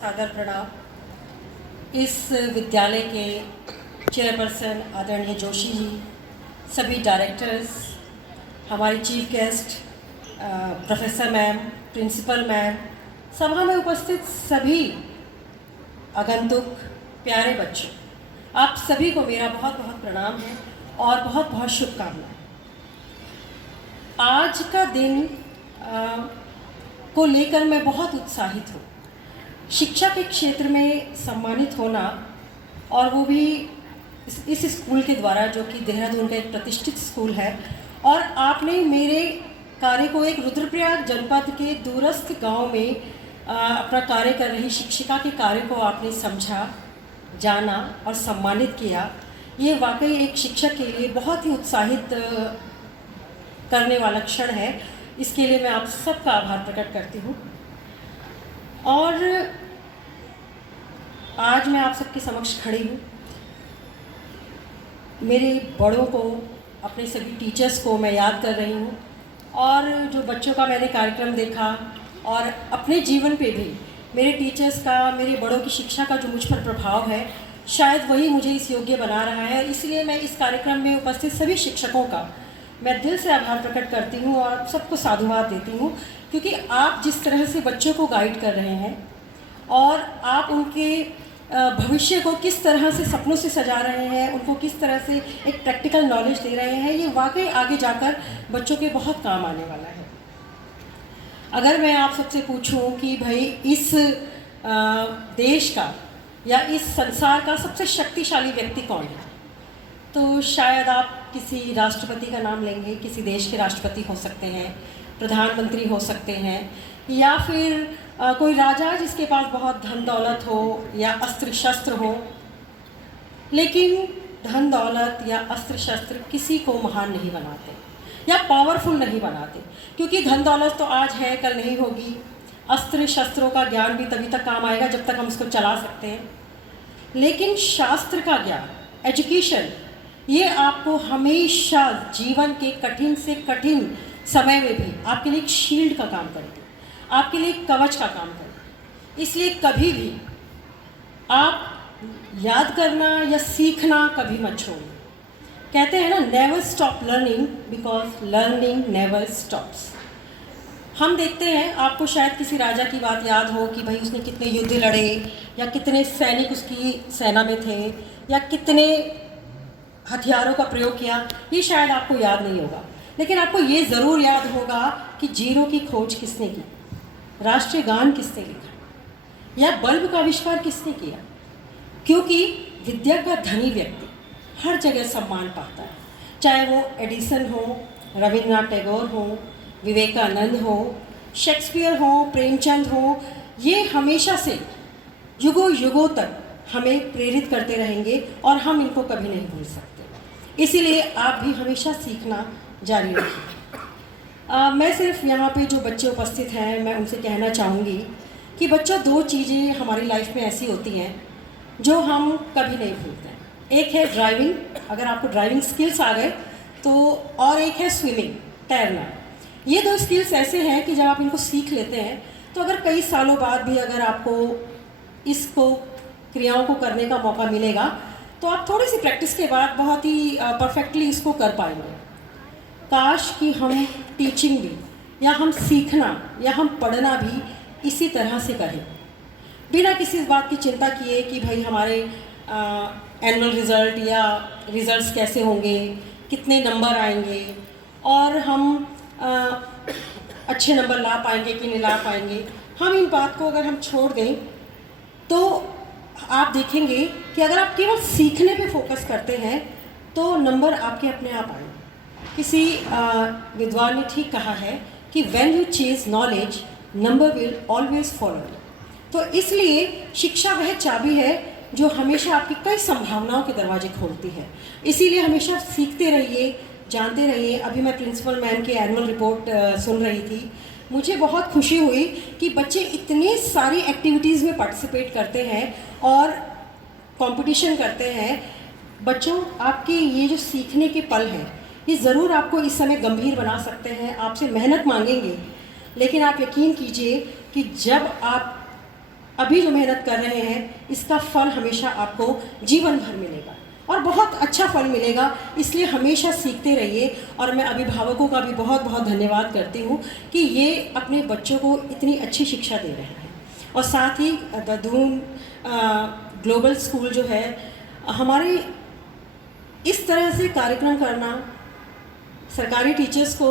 सादर प्रणाम। इस विद्यालय के चेयरपर्सन आदरणीय जोशी जी, सभी डायरेक्टर्स, हमारी chief guest professor ma'am, principal ma'am, सभा में उपस्थित सभी आगंतुक प्यारे बच्चों, आप सभी को मेरा बहुत बहुत प्रणाम है और बहुत बहुत शुभकामनाएं। आज का दिन को लेकर मैं बहुत उत्साहित हूँ। शिक्षा के क्षेत्र में सम्मानित होना, और वो भी इस स्कूल के द्वारा, जो कि देहरादून का एक प्रतिष्ठित स्कूल है, और आपने मेरे कार्य को एक रुद्रप्रयाग जनपद के दूरस्थ गांव में अपना कार्य कर रही शिक्षिका के कार्य को आपने समझा, जाना और सम्मानित किया। ये वाकई एक शिक्षक के लिए बहुत ही उत्साहित करने वाला क्षण है। इसके लिए मैं आप सबका आभार प्रकट करती हूँ। और आज मैं आप सबके समक्ष खड़ी हूँ। मेरे बड़ों को, अपने सभी टीचर्स को मैं याद कर रही हूँ, और जो बच्चों का मैंने कार्यक्रम देखा और अपने जीवन पे भी मेरे टीचर्स का, मेरे बड़ों की शिक्षा का जो मुझ पर प्रभाव है, शायद वही मुझे इस योग्य बना रहा है। इसलिए मैं इस कार्यक्रम में उपस्थित सभी शिक्षकों का मैं दिल से आभार प्रकट करती हूँ और सबको साधुवाद देती हूँ, क्योंकि आप जिस तरह से बच्चों को गाइड कर रहे हैं और आप उनके भविष्य को किस तरह से सपनों से सजा रहे हैं, उनको किस तरह से एक प्रैक्टिकल नॉलेज दे रहे हैं, ये वाकई आगे जाकर बच्चों के बहुत काम आने वाला है। अगर मैं आप सबसे पूछूं कि भाई इस देश का या इस संसार का सबसे शक्तिशाली व्यक्ति कौन है, तो शायद आप किसी राष्ट्रपति का नाम लेंगे। किसी देश के राष्ट्रपति हो सकते हैं, प्रधानमंत्री हो सकते हैं, या फिर कोई राजा जिसके पास बहुत धन दौलत हो या अस्त्र शस्त्र हो। लेकिन धन दौलत या अस्त्र शस्त्र किसी को महान नहीं बनाते या पावरफुल नहीं बनाते, क्योंकि धन दौलत तो आज है, कल नहीं होगी। अस्त्र शस्त्रों का ज्ञान भी तभी तक काम आएगा जब तक हम इसको चला सकते हैं। लेकिन शास्त्र का ज्ञान, एजुकेशन, ये आपको हमेशा जीवन के कठिन से कठिन समय में भी आपके लिए एक शील्ड का काम करेगी, आपके लिए एक कवच का काम करेगी। इसलिए कभी भी आप याद करना या सीखना कभी मत छोड़िए। कहते हैं ना, never stop learning because learning never stops. हम देखते हैं, आपको शायद किसी राजा की बात याद हो कि भाई उसने कितने युद्ध लड़े, या कितने सैनिक उसकी सेना में थे, या कितने हथियारों का प्रयोग किया। ये शायद आपको याद नहीं होगा, लेकिन आपको ये ज़रूर याद होगा कि जीरो की खोज किसने की, राष्ट्रीय गान किसने लिखा, या बल्ब का आविष्कार किसने किया। क्योंकि विद्या का धनी व्यक्ति हर जगह सम्मान पाता है, चाहे वो एडिसन हो, रविन्द्रनाथ टैगोर हो, विवेकानंद हो, शेक्सपियर हो, प्रेमचंद हो। ये हमेशा से युगों युगों तक हमें प्रेरित करते रहेंगे और हम इनको कभी नहीं भूल सकते। इसीलिए आप भी हमेशा सीखना जारी रखिए। मैं सिर्फ यहाँ पे जो बच्चे उपस्थित हैं, मैं उनसे कहना चाहूँगी कि बच्चों, दो चीज़ें हमारी लाइफ में ऐसी होती हैं जो हम कभी नहीं भूलते हैं। एक है ड्राइविंग, अगर आपको ड्राइविंग स्किल्स आ गए तो, और एक है स्विमिंग, तैरना। ये दो स्किल्स ऐसे हैं कि जब आप इनको सीख लेते हैं तो अगर कई सालों बाद भी अगर आपको इसको क्रियाओं को करने का मौका मिलेगा तो आप थोड़ी सी प्रैक्टिस के बाद बहुत ही परफेक्टली इसको कर पाएंगे। काश कि हम टीचिंग भी, या हम सीखना, या हम पढ़ना भी इसी तरह से करें, बिना किसी बात की चिंता किए कि भाई हमारे एनुअल रिज़ल्ट या रिज़ल्ट्स कैसे होंगे, कितने नंबर आएंगे, और हम अच्छे नंबर ला पाएंगे कि नहीं ला पाएंगे। हम इन बात को अगर हम छोड़ दें तो आप देखेंगे कि अगर आप केवल सीखने पे फोकस करते हैं तो नंबर आपके अपने आप आएंगे। किसी विद्वान ने ठीक कहा है कि when you chase knowledge, number will always follow. तो इसलिए शिक्षा वह चाबी है जो हमेशा आपकी कई संभावनाओं के दरवाजे खोलती है। इसीलिए हमेशा सीखते रहिए, जानते रहिए। अभी मैं प्रिंसिपल मैम की एनुअल रिपोर्ट सुन रही थी, मुझे बहुत खुशी हुई कि बच्चे इतनी सारी एक्टिविटीज़ में पार्टिसिपेट करते हैं और कंपटीशन करते हैं। बच्चों, आपके ये जो सीखने के पल हैं, ये ज़रूर आपको इस समय गंभीर बना सकते हैं, आपसे मेहनत मांगेंगे, लेकिन आप यकीन कीजिए कि जब आप अभी जो मेहनत कर रहे हैं इसका फल हमेशा आपको जीवन भर मिलेगा और बहुत अच्छा फल मिलेगा। इसलिए हमेशा सीखते रहिए और मैं अभिभावकों का भी बहुत बहुत धन्यवाद करती हूँ कि ये अपने बच्चों को इतनी अच्छी शिक्षा दे रहे हैं। और साथ ही द धूम ग्लोबल स्कूल जो है हमारे इस तरह से कार्यक्रम करना, सरकारी टीचर्स को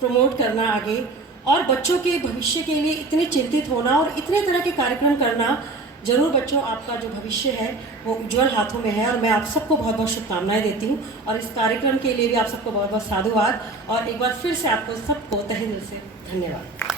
प्रमोट करना आगे और बच्चों के भविष्य के लिए इतने चिंतित होना और इतने तरह के कार्यक्रम करना, ज़रूर बच्चों आपका जो भविष्य है वो उज्जवल हाथों में है। और मैं आप सबको बहुत बहुत शुभकामनाएं देती हूँ और इस कार्यक्रम के लिए भी आप सबको बहुत बहुत साधुवाद और एक बार फिर से आपको सबको तहे दिल से धन्यवाद।